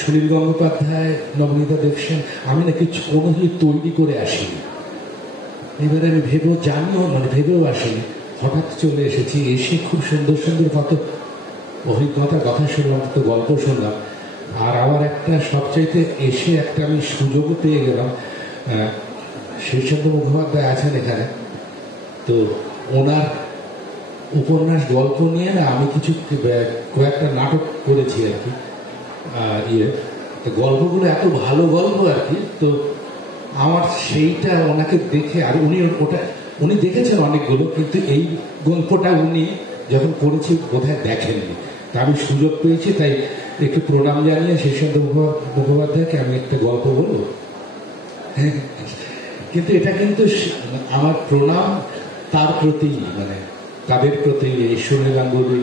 সুনীল গঙ্গোপাধ্যায়, নবনীতা দেবসেন, আমি নাকি কোনোদিন তৈরি করে আসিনি। এবারে আমি ভেবেও আসিনি, হঠাৎ চলে এসেছি। এসে খুব সুন্দর সুন্দর কত অভিজ্ঞতার কথা শুনলাম, কত গল্প শুনলাম। আর আমার একটা সবচাইতে এসে একটা আমি সুযোগও পেয়ে গেলাম। শীর্ষেন্দু মুখোপাধ্যায় আছেন এখানে, তো ওনার উপন্যাস গল্প নিয়ে না আমি কয়েকটা নাটক করেছি আর কি। তো গল্পগুলো এত ভালো গল্প আর কি। তো আমার সেইটা ওনাকে দেখে, আর উনি দেখেছেন অনেকগুলো, কিন্তু এই গল্পটা উনি যখন করেছি বোধহয় দেখেননি। তা আমি সুযোগ পেয়েছি, তাই একটু প্রণাম জানিয়ে শীর্ষেন্দু মুখোপাধ্যায়কে আমি একটা গল্প বলবো। কিন্তু এটা কিন্তু আমার প্রণাম তার প্রতি, মানে তাদের প্রতি, এই সুনীল গাঙ্গুলি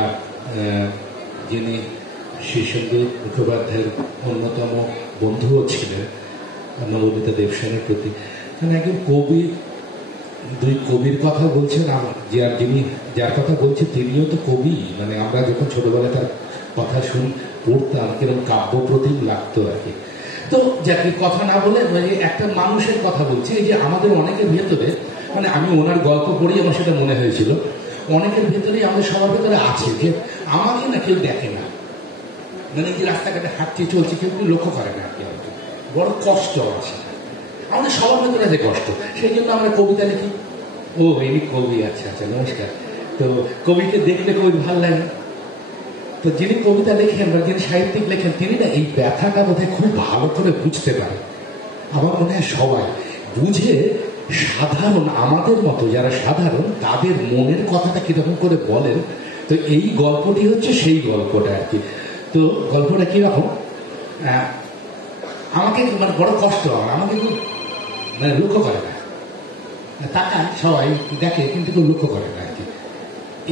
আর যিনি শীর্ষেন্দু মুখোপাধ্যায়ের অন্যতম বন্ধুও ছিলেন, নবনীতা দেবসেনের প্রতি। কারণ একজন কবি, দুই কবির কথা বলছেন, যার কথা বলছি তিনিও তো কবি। মানে আমরা যখন ছোটবেলায় তার কথা পড়তাম, কিরকম কাব্য প্রতিম লাগতো আর কি। তো যাকে কথা না বলে একটা মানুষের কথা বলছি, এই যে আমাদের অনেকের ভেতরে, মানে আমি ওনার গল্প পড়ি আমার সেটা মনে হয়েছিল, অনেকের ভেতরেই আমাদের সবার ভেতরে আছে যে আমাকে না কেউ দেখে না, মানে যে রাস্তাঘাটে হাঁটতে চলছে কেউ কেউ লক্ষ্য করে না আর কি। বড় কষ্ট আছে আমাদের সবার ভেতরে, আছে কষ্ট। সেই জন্য আমরা কবিতা লিখি। ও ইনি কবি, আচ্ছা আচ্ছা নমস্কার। তো কবিকে দেখলে কবি ভাল লাগে। তো যিনি কবিতা লেখেন বা যিনি সাহিত্যিক লেখেন, তিনি না এই ব্যথাটা বোধহয় খুব ভালো করে বুঝতে পারে। আমার মনে হয় সবাই বুঝে, সাধারণ আমাদের মতো যারা সাধারণ, তাদের মনের কথাটা কিরকম করে বলেন। তো এই গল্পটি হচ্ছে সেই গল্পটা আর কি। তো গল্পটা কিরকম, আমাকে মানে বড় কষ্ট, আমাকে মানে লক্ষ্য করে না, তাকান সবাই দেখে কিন্তু কেউ লক্ষ্য করে না আর কি।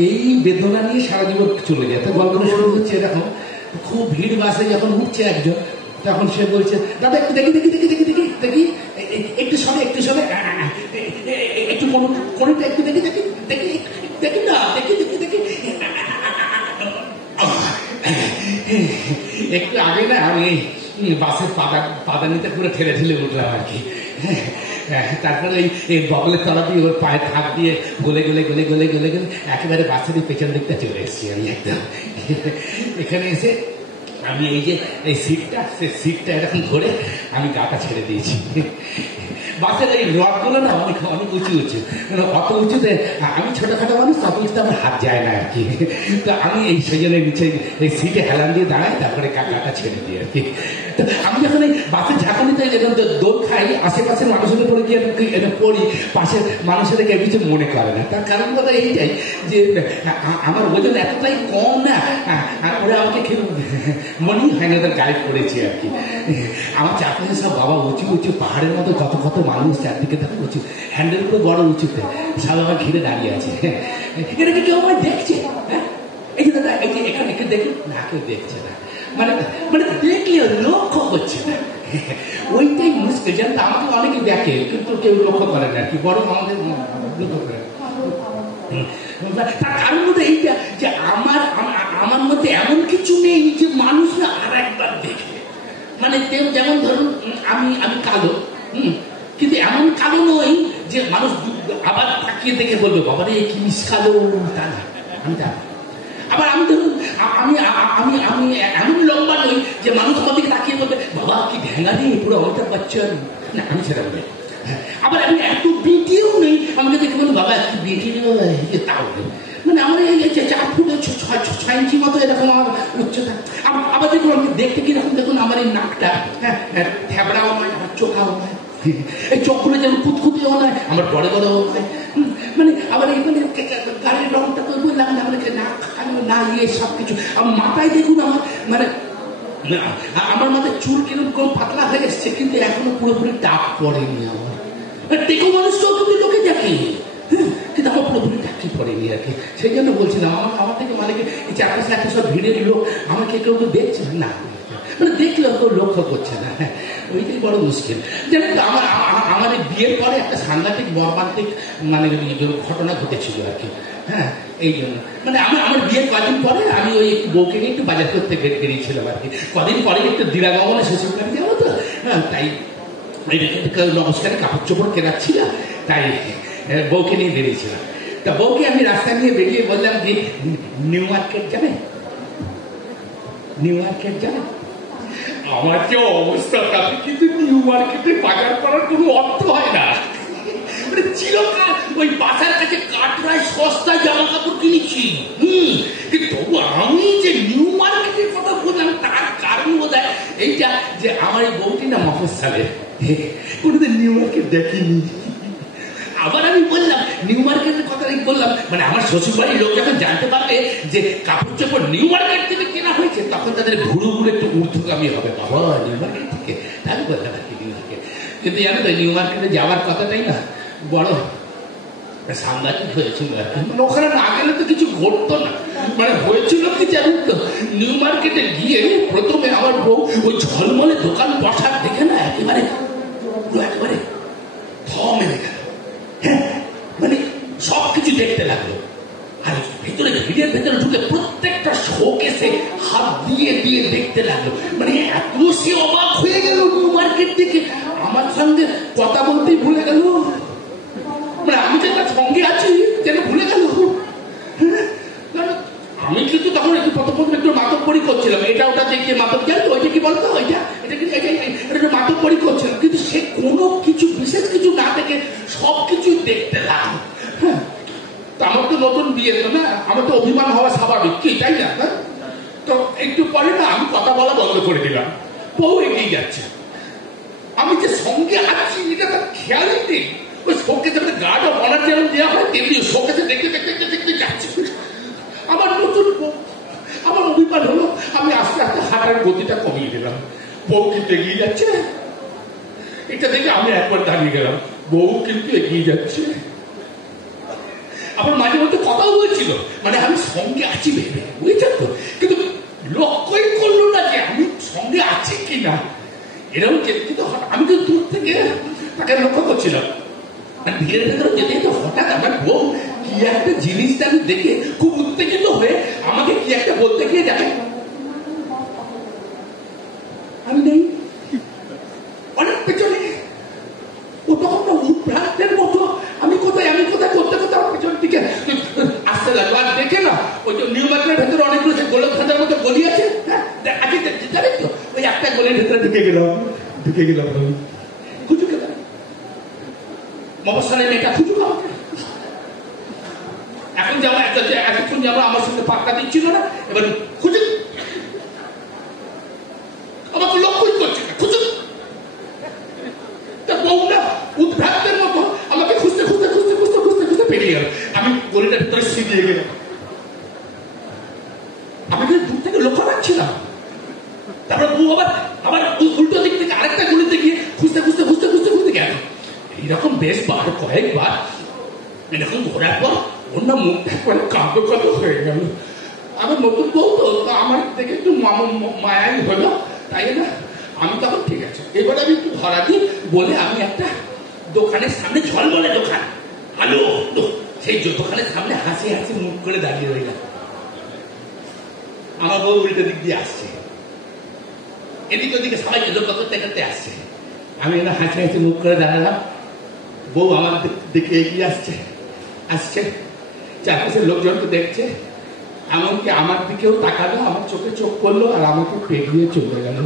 এই বেদনা নিয়ে সারা জীবন চলে যায়। তো গল্পটা শুরু হচ্ছে এরকম, খুব ভিড় বাসে যখন উঠছে একজন, তখন সে বলছে, দাদা একটু দেখি দেখি দেখি দেখি দেখি দেখি একটু সরে একটু সরে একটু কোনটা একটু দেখি দেখি দেখি দেখি না দেখি দেখি দেখি। একটু আগে না আমি বাসের পাদানিতে পুরো ঠেলে ঠেলে উঠলাম আর কি। তারপরে এই বগলের তলা দিয়ে ওর পায়ে থাক দিয়ে গলে গলে গলে গলে গলে গলে একেবারে বাসের পেছন দিকটা চলে এসেছি আমি একদম। এখানে এসে আমি এই যে এই সিটটা এরকম ধরে আমি গাটা ছেড়ে দিয়েছি। বাসের এই রডগুলো না অনেক অনেক উঁচু উঁচু, মানে অত উঁচুতে আমি ছোটখাটো মানুষ, তত উঁচুতে আমার হাত যায় না আর কি। তো আমি এই সেজনের নিচে এই সিটে হেলান দিয়ে দাঁড়াই, তারপরে গাটা ছেড়ে দিই আর কি। তো আমি যখন এই বাসের ঝাঁকুনিতে এরকম দৌড় খাই, আশেপাশের মানুষের উপরে গিয়ে পড়ি, পাশের মানুষের কেউ কিছু মনে করে না। তার কারণ কথা এইটাই যে আমার ওজন এতটাই কম না, আর ওরা আমাকে কেউ মনেই হয় না তার গায়ে পড়েছে আর কি। আমার চারপাশে সব বাবা উঁচু উঁচু পাহাড়ের মতো কত কত মানুষ, চারদিকে তারা উঁচু, হ্যান্ডেল করে বড় উঁচুতে সব আমার ঘিরে দাঁড়িয়ে আছে। এটা কি কেউ আমায় দেখছে? হ্যাঁ, এই যে দাদা এই যে এখানে কেউ দেখুন না, কেউ দেখছে না, মানে মানে দেখলেও লক্ষ্য হচ্ছে না। ওইটাই মুশকিল। জানেন, আমাকে অনেকে দেখে কিন্তু কেউ লক্ষ্য করে না আর কি, বরং আমাদের লক্ষ্য করে। তার কারণ মধ্যে এইটা যে আমার মধ্যে এমন কিছু নেই যে মানুষ না আর একবার দেখে। মানে যেমন ধরুন আমি কালো, কিন্তু এমন কালো নই যে মানুষ আবার তাকিয়ে দেখে বলবে বাবা রে কি মিস কালো, তা না, আমি তা। আবার আমি ধরুন আমি আমি আমি এমন লম্বা নই যে মানুষ আমাকে তাকিয়ে বলবে বাবা কি ঢেঙ্গা নেই, পুরো অমিতাভ বচ্চন, না আমি সেটা বলি। আবার আমি এত বিটিও নেই, আমাকে দেখে বলুন বাবা একটু বিটি নেই, তাও নেই। মানে আমার এই 4 ফুট 6 ইঞ্চি মতো এরকম আমার উচ্চতা। আবার দেখুন আমি দেখতে কিরকম, দেখুন আমার এই নাকটা থ্যাবড়াও নয়, আমার চোখাও নয়, এই চোখগুলো যেমন কুতকুতেও নয়, আমার বড় বড়ও নয়। মানে আবার এইখানে গাড়ির রংটা তো বললাম না, মানে না ইয়ে সব কিছু। আমার মাথায় দেখুন আমার মানে আমার মাথায় চুল কিরকম পাতলা হয়ে এসছে, কিন্তু এখনো পুরোপুরি টাক পড়েনি আমার। টেকো মানুষ তো লোকে দেখে, কিন্তু আমার পুরোপুরি টাকি পড়েনি আর কি। সেই জন্য বলছিলাম আমার থেকে মানে এই চারপাশে একটা সব ভিড়ের লোক আমাকে কেউ দেখছে না। মানে দেখলেও কেউ লক্ষ্য করছে না। ওইটাই বড় মুশকিল। জানেন তো আমাদের বিয়ের পরে একটা সাংঘাতিক মর্মান্তিক মানে ঘটনা ঘটেছিল আর কি। হ্যাঁ, এই জন্য মানে আমার বিয়ের কদিন পরে আমি ওই বউকে নিয়ে একটু বাজার করতে বেরিয়েছিলাম আর কি। কদিন পরে একটু দিরাগমনে শ্বশুর বাড়ি যাবো তো, হ্যাঁ, তাই নমস্কারে কাপড় চোপড় কেনার ছিল, তাই বউকে নিয়ে বেরিয়েছিলাম। তা বউকে আমি রাস্তা নিয়ে বেরিয়ে বললাম যে নিউ মার্কেট যাবে, নিউ মার্কেট যাবে। আমার যে অবস্থা, তাতে কিন্তু নিউ মার্কেটে বাজার করার কোনো অর্থ হয় না। মানে চিরকাল ওই বাজার কাছে কাটরায় সস্তায় জামা কাপড় কিনেছি, কিন্তু আমি যে নিউ মার্কেটের কথা বললাম তার কারণ বোধ হয় এইটা যে আমার এই বউটি না মফস্বলে, কোনোদিন নিউ মার্কেট দেখিনি। আবার আমি বললাম নিউ মার্কেটের কথা বললাম, মানে আমার শ্বশুর বাড়ির লোক যখন জানতে পারবে যে কাপড় চোপড় নিউ মার্কেট থেকে কেনা হয়েছে, তখন তাদের ভুরু ভুরু একটু ঊর্ধ্বগামী হবে, বাবা নিউ মার্কেট থেকে, তাই বললাম আর কি নিউ মার্কেট। কিন্তু জানো তো নিউ মার্কেটে যাওয়ার কথাটাই না বড় সাংঘাতিক হয়েছিল আর কি। মানে ওখানে না গেলে তো কিছু ঘটতো না। মানে হয়েছিল কি জানেন তো, নিউ মার্কেটে গিয়ে প্রথমে আমার বউ ওই ঝলমলে দোকান বসার দেখে না একেবারে থ মেরে গেল। হ্যাঁ, মানে সবকিছু দেখতে লাগলো, আর ভিতরে ভিড়ের ভেতরে ঢুকে প্রত্যেকটা শোকেসে হাত দিয়ে দিয়ে দেখতে লাগলো। মানে এত সে অবাক হয়ে গেল নিউ মার্কেট থেকে, আমার সঙ্গে কথা বলতেই ভুলে গেল। মানে আমি যে তার সঙ্গে আছি যেন ভুলে গেল। আমি কিন্তু তখন একটু প্রথম একটু মাতব্বরি করছিলাম, এটা ওটা দেখিয়ে মাতব জানো তো, ওইটা কি বলতো, ওইটা এটা মাতব্বরি করছিলাম, কিন্তু সে কোনো কিছু বিশেষ কিছু না দেখে সবকিছু দেখতে লাগলো। হ্যাঁ, তো আমার তো নতুন বিয়ে তো না, আমার তো অভিমান হওয়া স্বাভাবিক, কি তাই না? তো একটু পরে না আমি কথা বলা বন্ধ করে দিলাম, বউ এগিয়ে যাচ্ছে, আমি যে সঙ্গে আছি এটা তার খেয়ালই নেই। ওই শোকেসে গার্ড অফ অনার যেমন দেওয়া হয় তেমনি শোকেসে দেখতে দেখতে দেখতে যাচ্ছে। আমার নতুন বউ, আমার অভিমান হলো, আমি আস্তে আস্তে হাঁটার গতিটা কমিয়ে দিলাম। বউ কিন্তু এগিয়ে যাচ্ছে, এটা দেখে আমি একবার দাঁড়িয়ে গেলাম, বউ কিন্তু এগিয়ে যাচ্ছে। আমার মাঝে মধ্যে কথাও বলছিল, মানে আমি সঙ্গে আছি ভেবে, বুঝছেন তো, কিন্তু লক্ষ্যই করলো না যে আমি সঙ্গে আছি কিনা। এরকম কিন্তু আমি তো দূর থেকে তাকে লক্ষ্য করছিলাম। ভিড়ের ভেতরে যেতে যেতে হঠাৎ আমার বউ কি একটা জিনিসটা আমি দেখে খুব উত্তেজিত হয়ে আমাকে কি একটা বলতে গিয়ে যাবে, আমি নেই, অনেক পেছনে। ও তখন না উদ্ভ্রান্তের মতো আমি কোথায় করতে করতে আমার পেছন দিকে আসতে লাগলো। আর দেখে না ওই যে নিউ মার্কেটের ভেতরে অনেকগুলো সে গোলক খাঁচার মতো গলি আছে, হ্যাঁ আছে জানেন তো, ওই একটা গলির ভেতরে ঢুকে গেলাম খুঁজুকে মফস্বলে মেয়েটা খুঁজুক আমাকে। এখন যেমন এতক্ষণ যেমন আমার সঙ্গে পাক্কা দিচ্ছিল না, এবার খুঁজুক, আমাকে লক্ষ্যই করছে না, খুঁজুক। তার বউ না উদ্ভ্রান্তের মতো আমাকে খুঁজতে পেরিয়ে গেল। আমি গলিটার ভিতরে সিঁড়িয়ে গেলাম, আমি কিন্তু দূর থেকে লক্ষ্য রাখছিলাম। তারপর বউ আবার উল্টো দিক থেকে আরেকটা গলিতে গিয়ে খুঁজতে গেল। এইরকম বেশ কয়েকবার এরকম ঘোরার পর ওর না মুখটা একবারে কাঁদো হয়ে গেল। আমার নতুন বউ তো আমার দেখে একটু মায়াই হলো, তাই না আমি তখন ঠিক আছে, এবার আমি একটু ধরা দিই বলে আমি একটা দোকানের সামনে, ঝলমলে দোকান, আলো, সেই দোকানের সামনে হাসি মুখ করে দাঁড়িয়ে রইলাম। আমার বউ উল্টো দিক দিয়ে আসছে, এদিক ওদিকে সবাই লক্ষ্য করতে আসছে। আমি হাসি মুখ করে দাঁড়ালাম, বউ আমার দিকে এগিয়ে আসছে, চারপাশের লোকজনকে দেখছে, এমনকি আমার দিকেও তাকালো, আমার চোখে চোখ করলো আর আমাকে পেরিয়ে চলে গেল।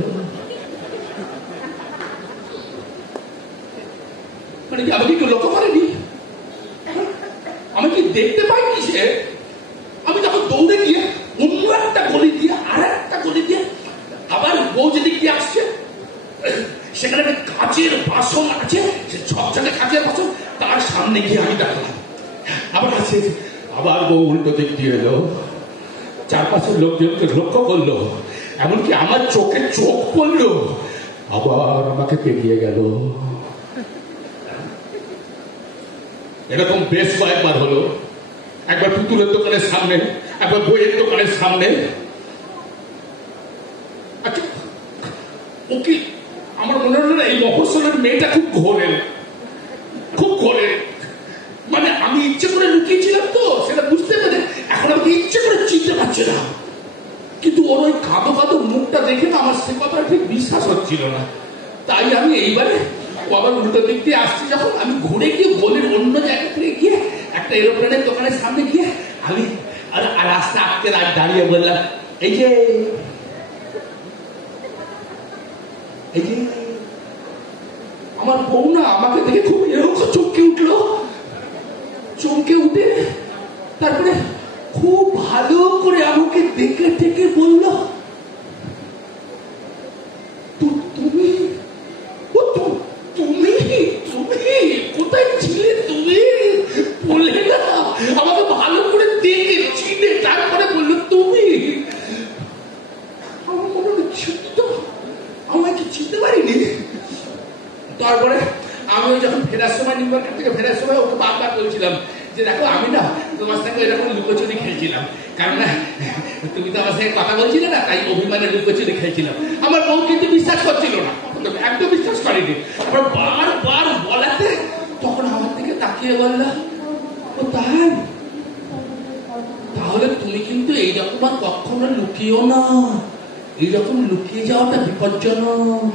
মানে কি আমাকে কেউ লক্ষ্য করেনি, আমি কি দেখতে পাইনি সে? আমি তখন দৌড়ে গিয়ে অন্য একটা গলি দিয়ে আর একটা গলি দিয়ে আবার বউ যেদিক দিয়ে আসছে, সেখানে একটা কাঁচের বাসন আছে, সে ঝকঝকে কাঁচের বাসন, তার সামনে গিয়ে আমি দাঁড়ালাম। আবার বউ উল্টো দিক দিয়ে এলো, চারপাশের লোকজনকে লক্ষ্য করলো, এমনকি আমার চোখে চোখ পড়লো, আবার আমাকে পেরিয়ে গেল। এরকম বেশ কয়েকবার হলো, একবার পুতুলের দোকানের সামনে, একবার বইয়ের দোকানের সামনে। আচ্ছা ওকে আমার মনে হলো না এই মফস্বলের মেয়েটা খুব ঘোরেন, খুব ঘোরেন। মানে আমি ইচ্ছে করে লুকিয়েছিলাম তো, সেটা বুঝতে পেরে এখন আমাকে ইচ্ছে করে চিনতে পারছে না। কিন্তু ওর ওই কাঁদো কাঁদো মুখটা দেখে না আমার সে কথা ঠিক বিশ্বাস হচ্ছিল না। তাই আমি এইবারে ও আবার উল্টো দিক দিয়ে আসছি যখন, আমি ঘুরে গিয়ে গোলের অন্য জায়গা থেকে গিয়ে একটা এরোপ্লেনের দোকানের সামনে গিয়ে আমি রাস্তা আটকে দাঁড়িয়ে বললাম, এই যে এই যে আমার বউ না আমাকে দেখে খুব এরকম চমকে উঠলো, চমকে উঠে তারপরে খুব ভালো করে আমাকে দেখে থেকে বলল, তুমি তুমি তুমি কোথায় ছিলে তুমি? বলে না আমাকে ভালো করে দেখে চিনে তারপরে বললো তুমি। আমার মনে হচ্ছে তো আমাকে চিনতে পারিনি। তারপরে আমি যখন ফেরার সময় নিউ মার্কেট থেকে ফেরার সময় ওকে বারবার বলছিলাম যে দেখো আমি না তোমার সঙ্গে এরকম লুকোচুরি খেলছিলাম, কারণ না তুমি তো আমার সঙ্গে কথা বলছিলে না, তাই অভিমানে লুকোচুরি খেলছিলাম। আমার বউ কিন্তু বিশ্বাস করছিল না, একদম বিশ্বাস করেনি। আবার বারবার বলাতে তখন আমার দিকে তাকিয়ে বলল, ও তাই, তাহলে তুমি কিন্তু এইরকম আর কখনো লুকিও না, এইরকম লুকিয়ে যাওয়াটা বিপজ্জনক।